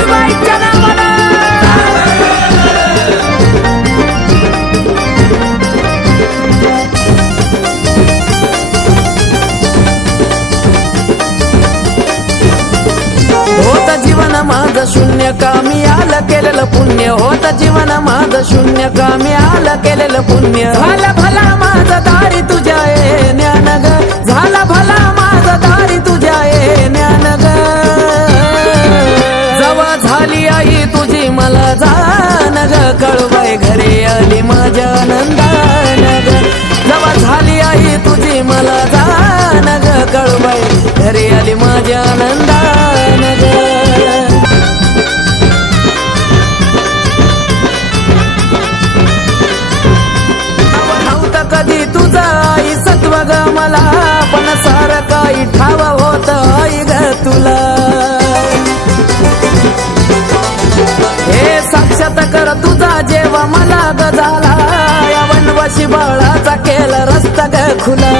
कळवायच्या नावाला. होत जीवन माझं शून्य कामी आलं केलेलं पुण्य. होत जीवन माझं शून्य कामी आलं केलेलं पुण्य. झाला भला माझा दारी तुझ्या ज्ञान ग. झाला भला माझा दारी तुझ्या ज्ञान ग. जवा झाली आई तुझी मला जान ग. कळवाय घरी आली माझ्या आनंदान ग. जवा झाली आई तुझी मला जान ग. कळवाय घरी आली माझ्या आनंदान ग. कधी तुझा आई सत्व ग मला. पण सार काही ठाव होत आई ग तुला. हे साक्षात कर तुझा जेव्हा मला ग झाला. या वनवाशी बाळाचा केला रस्ता ग खुला.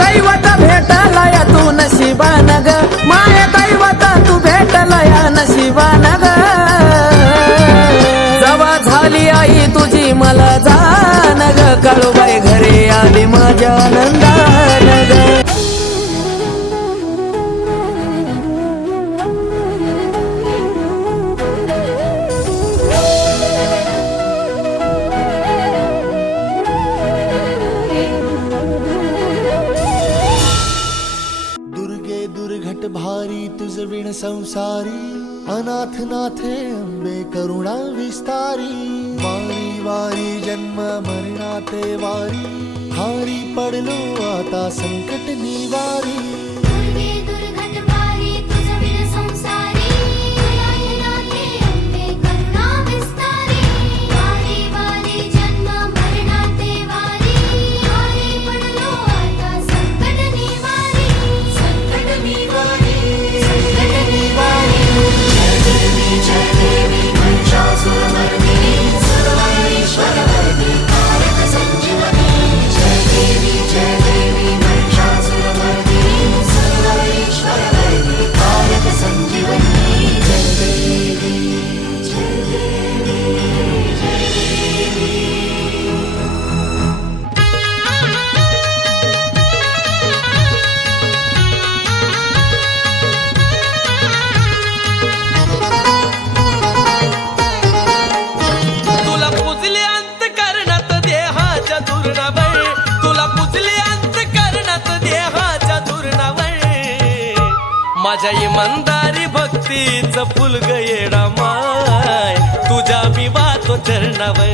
दैवत भेटला या तू नशिबान ग. माय दैवत तू भेटला या नशिबान ग. जवा झाली आई तुझी मला जान ग. कळवाय घरी आली माझ्या आनंदान ग. दुर्गे दुर्घट भारी तुझ विण संसारी. अनाथ नाथे अंबे करुणा विस्तारी. वारी वारी जन्म मरणाते वारी. हारी पडलो आता संकट निवारी. माझ्या इमानदारी भक्तीच फुल येडा माय. तुझ्या मी वाहतो चरणावर.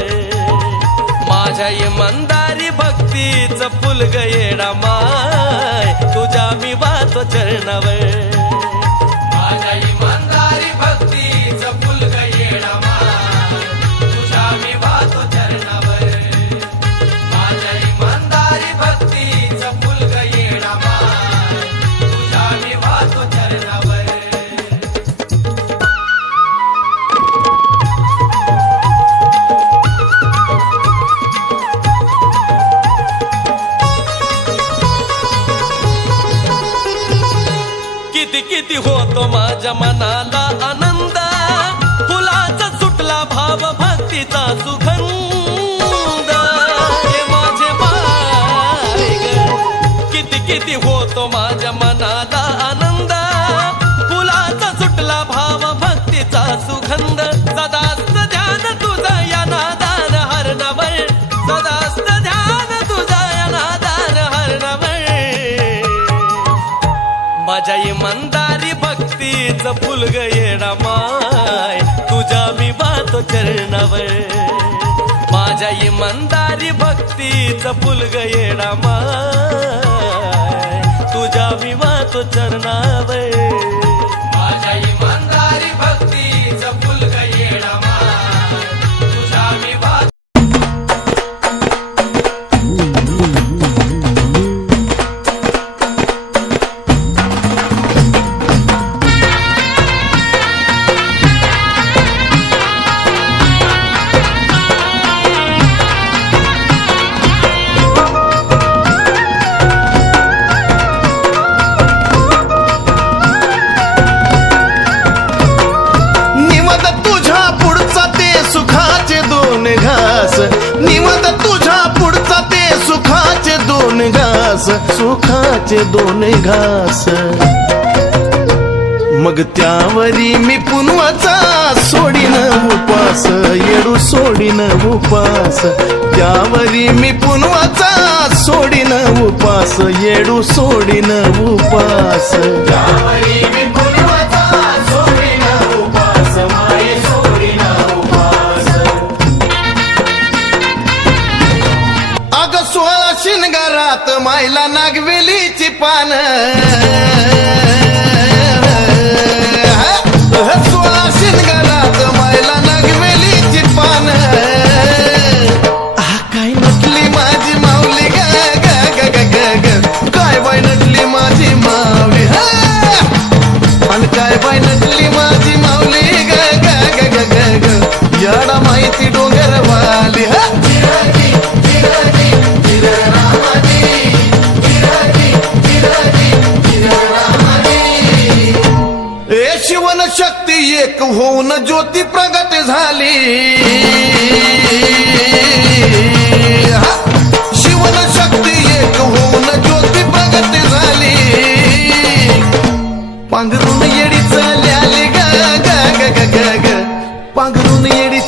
माझ्या इमानदारी भक्तीच फुल येडा माय. तुझ्या मी वाहतो चरणावर. माझ्या इमानदारी भक्तीच फुल येडा माय. तुझ्या मी वाहतो चरणावर. माझ्या इमानदारी भक्तीच फुल येडा माय. तुझ्या मी वाहतो चरणावर. किती किती होतो माझ्या मनाला आनंद. फुलाचा सुटला भाव भक्तीचा सुगंध. हे माझे बाय ग. किती किती होतो माझ्या मनाला आनंद. फुलाचा सुटला भाव भक्तीचा सुगंध. सदास्त ध्यान तुझं या नादान हरणावर. सदास्त ध्यान तुझं या नादान हरणावर. माझ्या इमानदारी भक्तीच फुल येडा माय. तुझ्या मी वाहतो चरणावर. माझ्या इमानदारी भक्तीच फुल येडा माय. तुझ्या मी वाहतो चरणावर. माझ्या इमानदारी भक्तीच फुल येडा माय. तुझ्या मी वाहतो. निवद तुझ्या पुढचा ते सुखाचे दोन घास, सुखाचे दोन घास. मग त्यावरी मी पुनवाचा सोडीन उपास, येडू सोडीन उपास. त्यावरी मी पुनवाचा सोडीन उपास, येडू सोडीन उपास. त्यावरी मी पुनवाचा सोडीन उपास, माये सोडीन उपास. अग 16 शिनगारात मायला नागवेलीची पान, 16 शिनगारात मायला नागवेलीची पान. काय नटली माझी माऊली ग ग ग ग ग ग, काय बाय नटली माझी माऊली. आणि काय बाय नटली माझी माऊली ग ग ग ग ग ग, याडा माहिती डोंगरवाली. शिवन शक्ती एक होऊन ज्योती प्रगट झाली. शिवन शक्ती एक होऊन ज्योती प्रगट झाली. पांघरून येडी चालली ग ग ग ग ग, पांघरून येडी